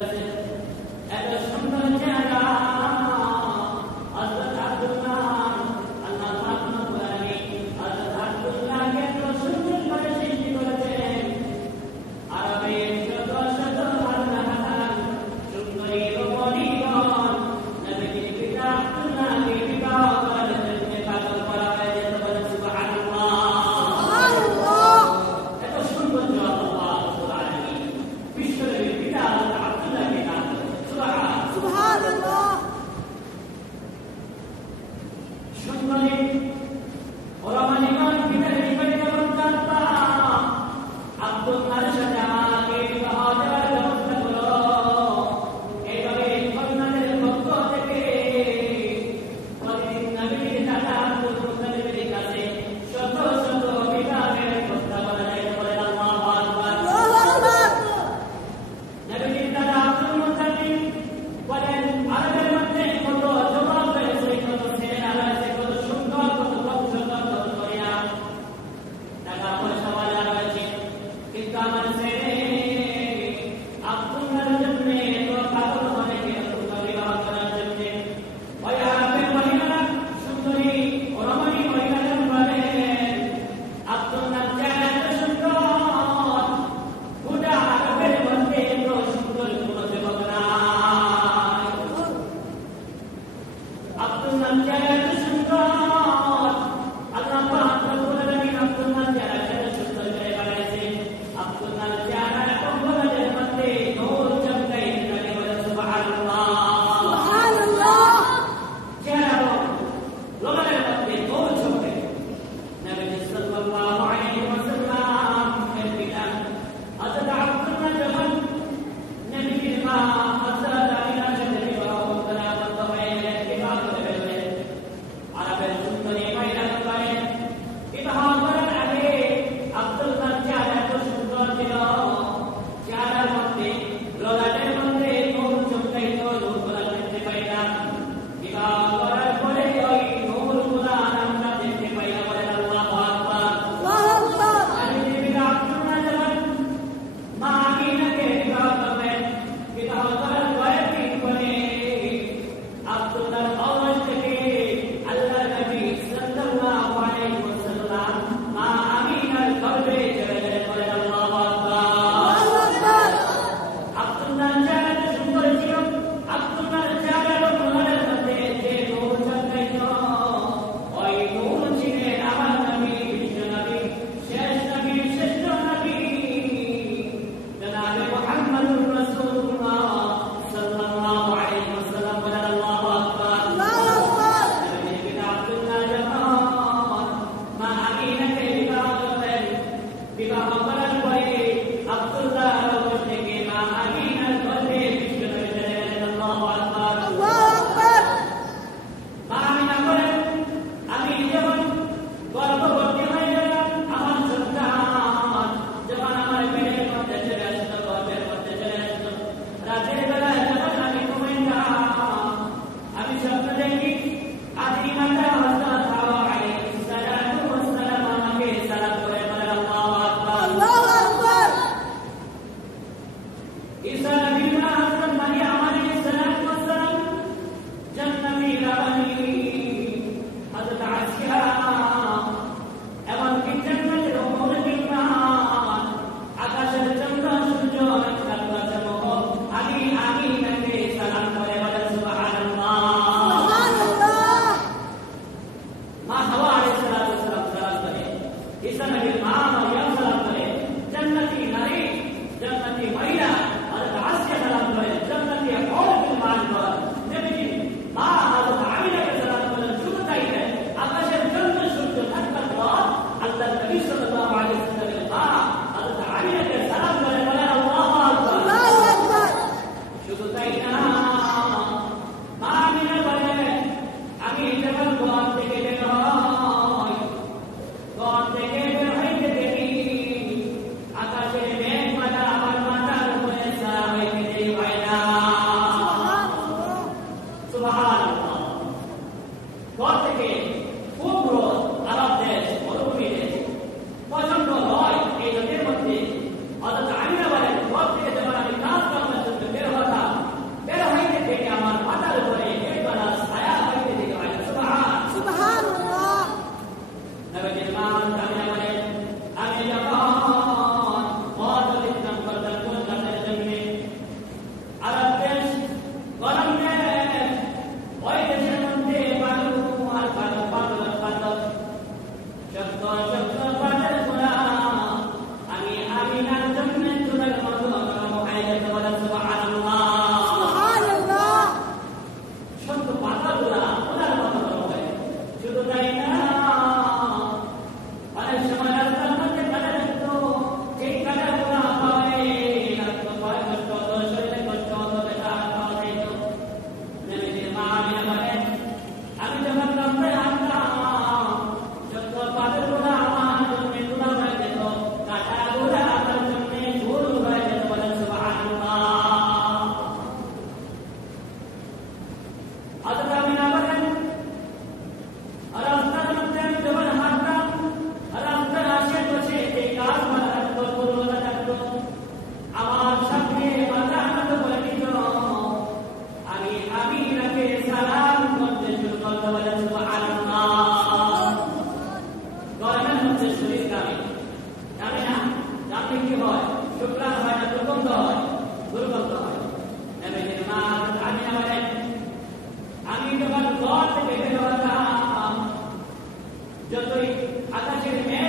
Thank. যতই আকাশের মেঘ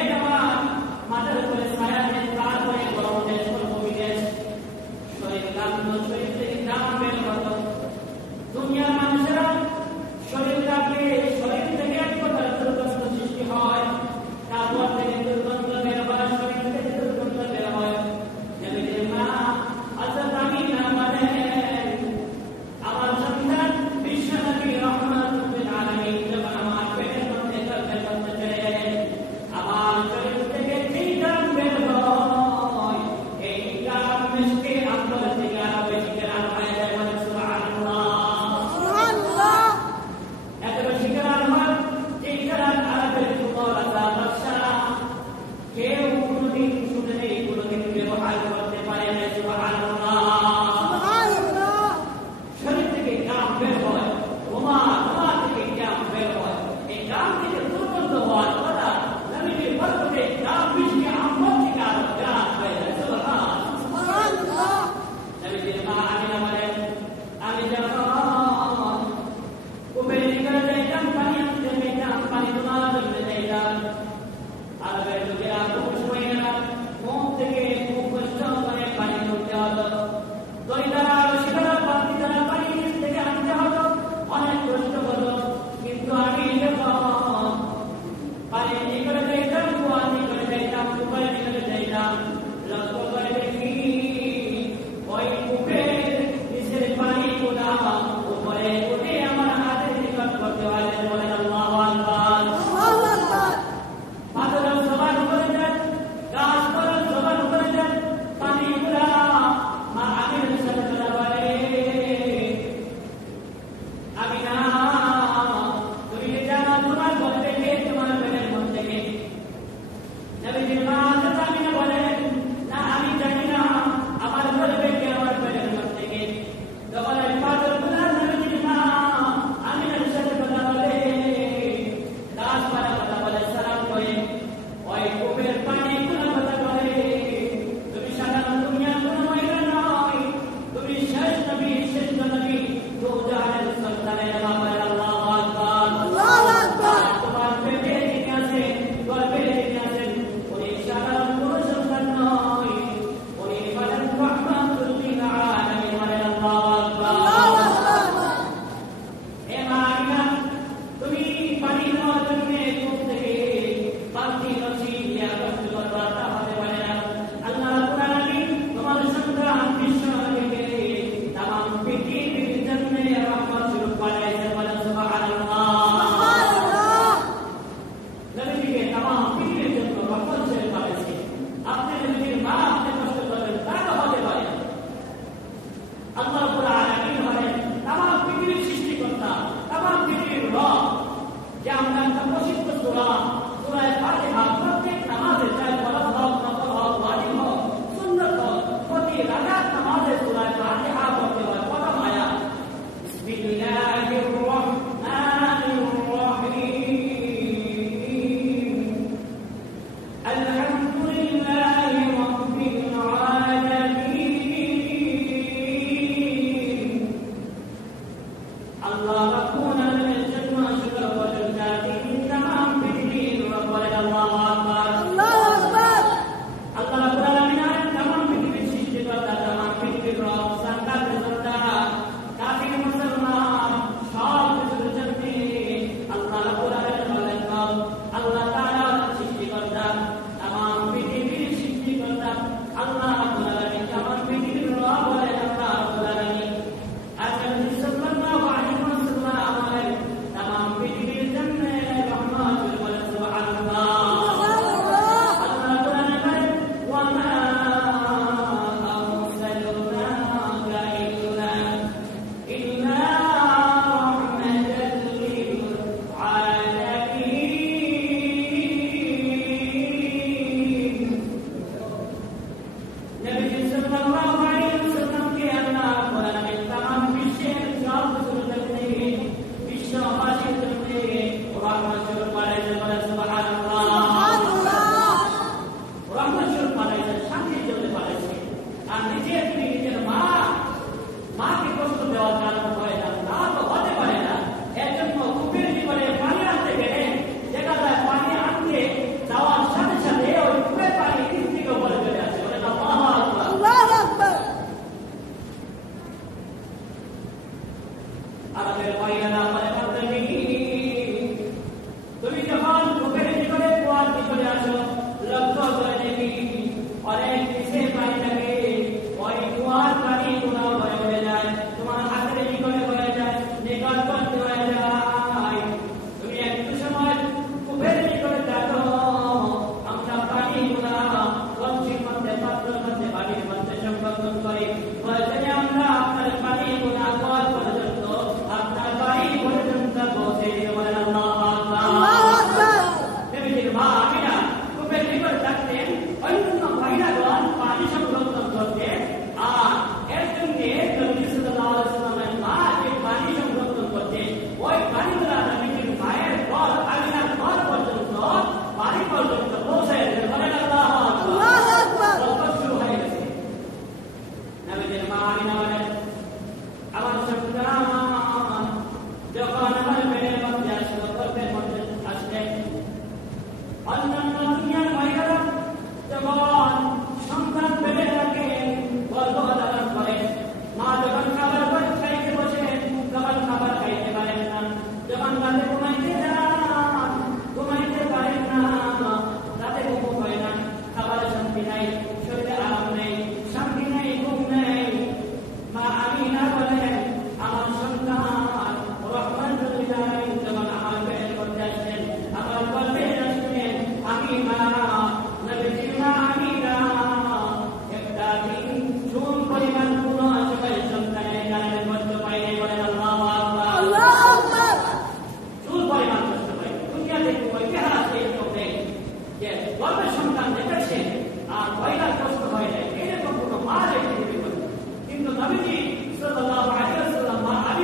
almas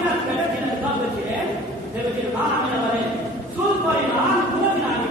عملت كذلك الكافر في العلم زي ما كده قال عمل غلط سلطه ينعم قوه عمل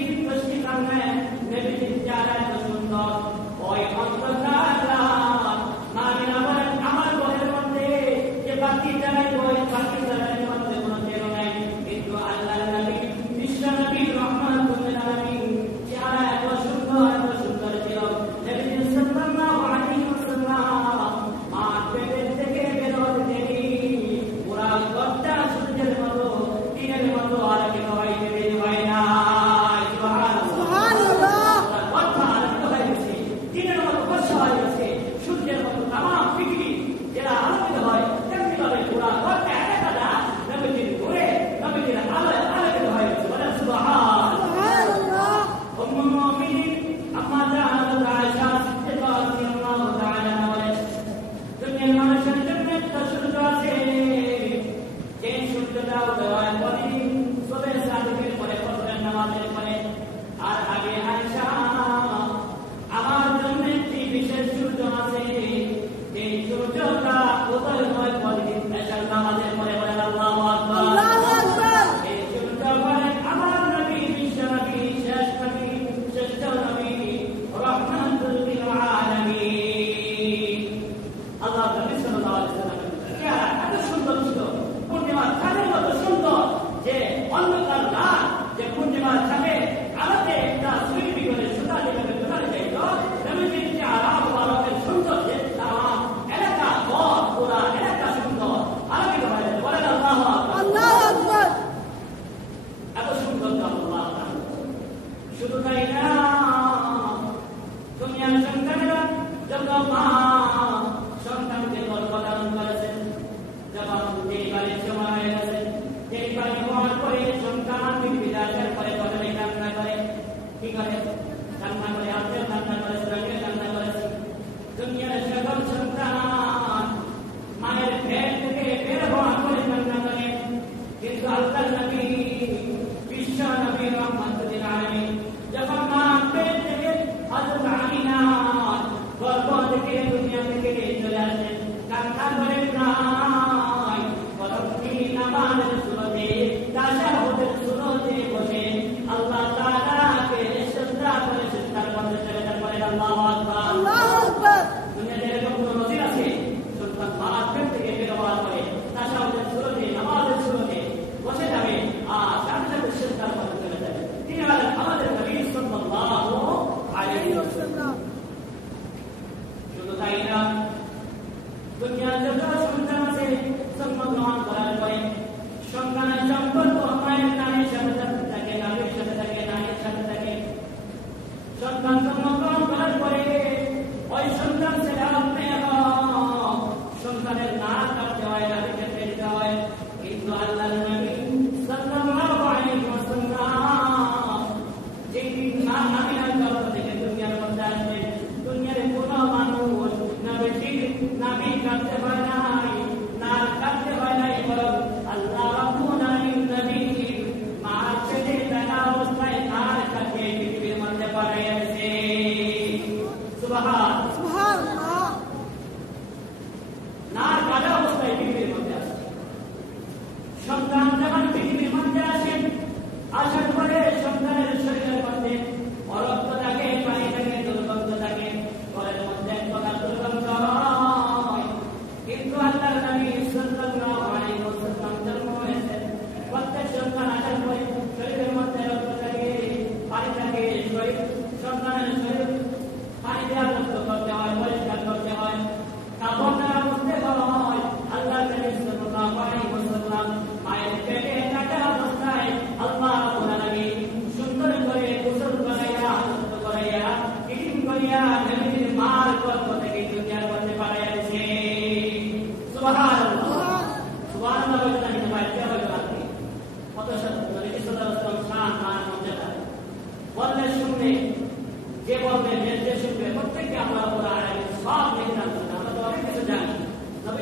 Yeah.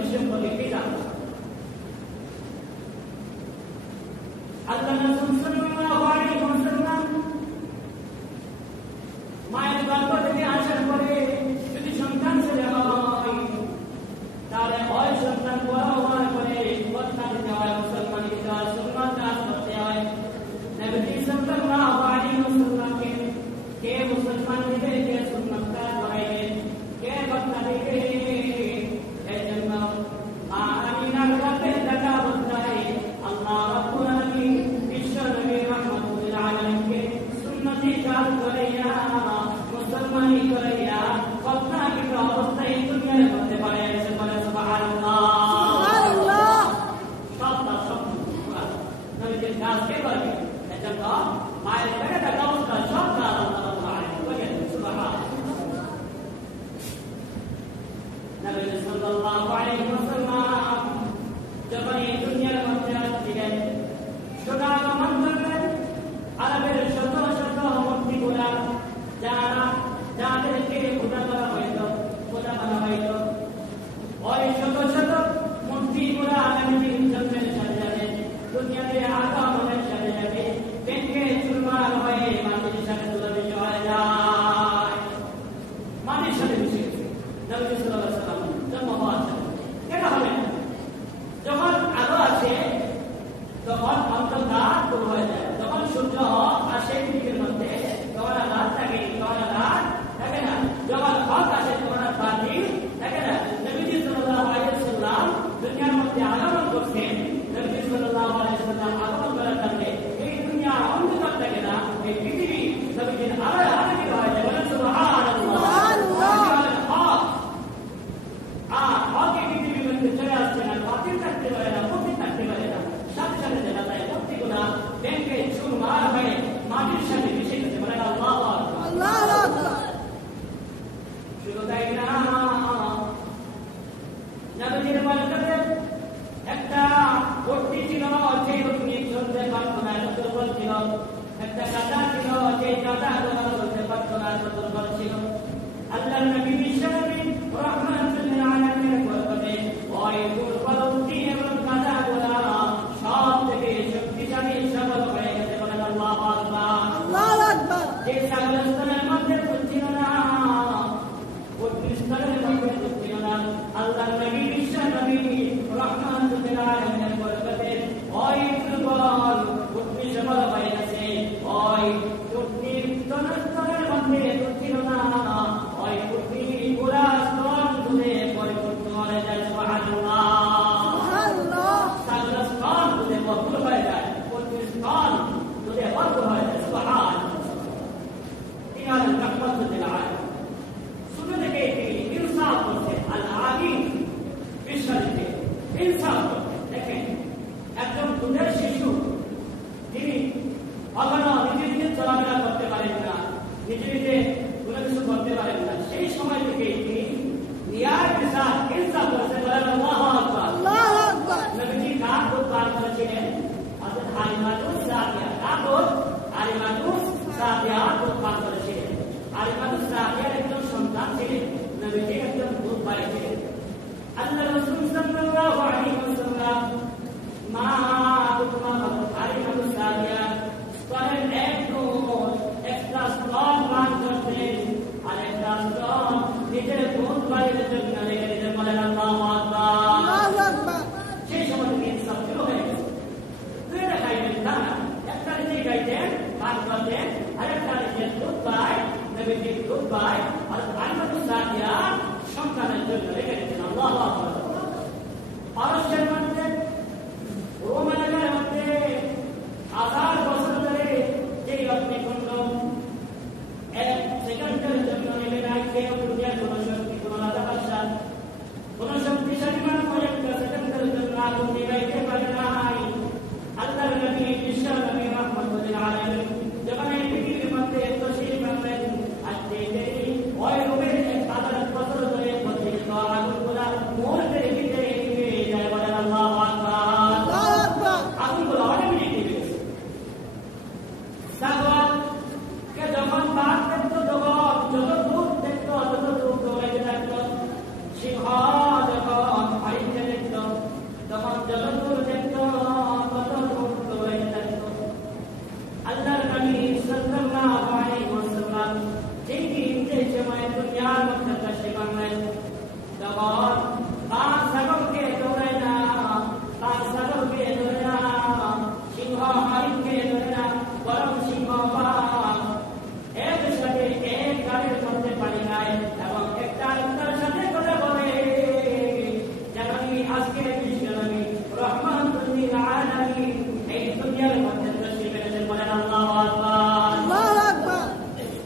Muslim committee now. الناس كيف تتقى مع البلد قوس شرط صلى الله عليه وسلم جبريل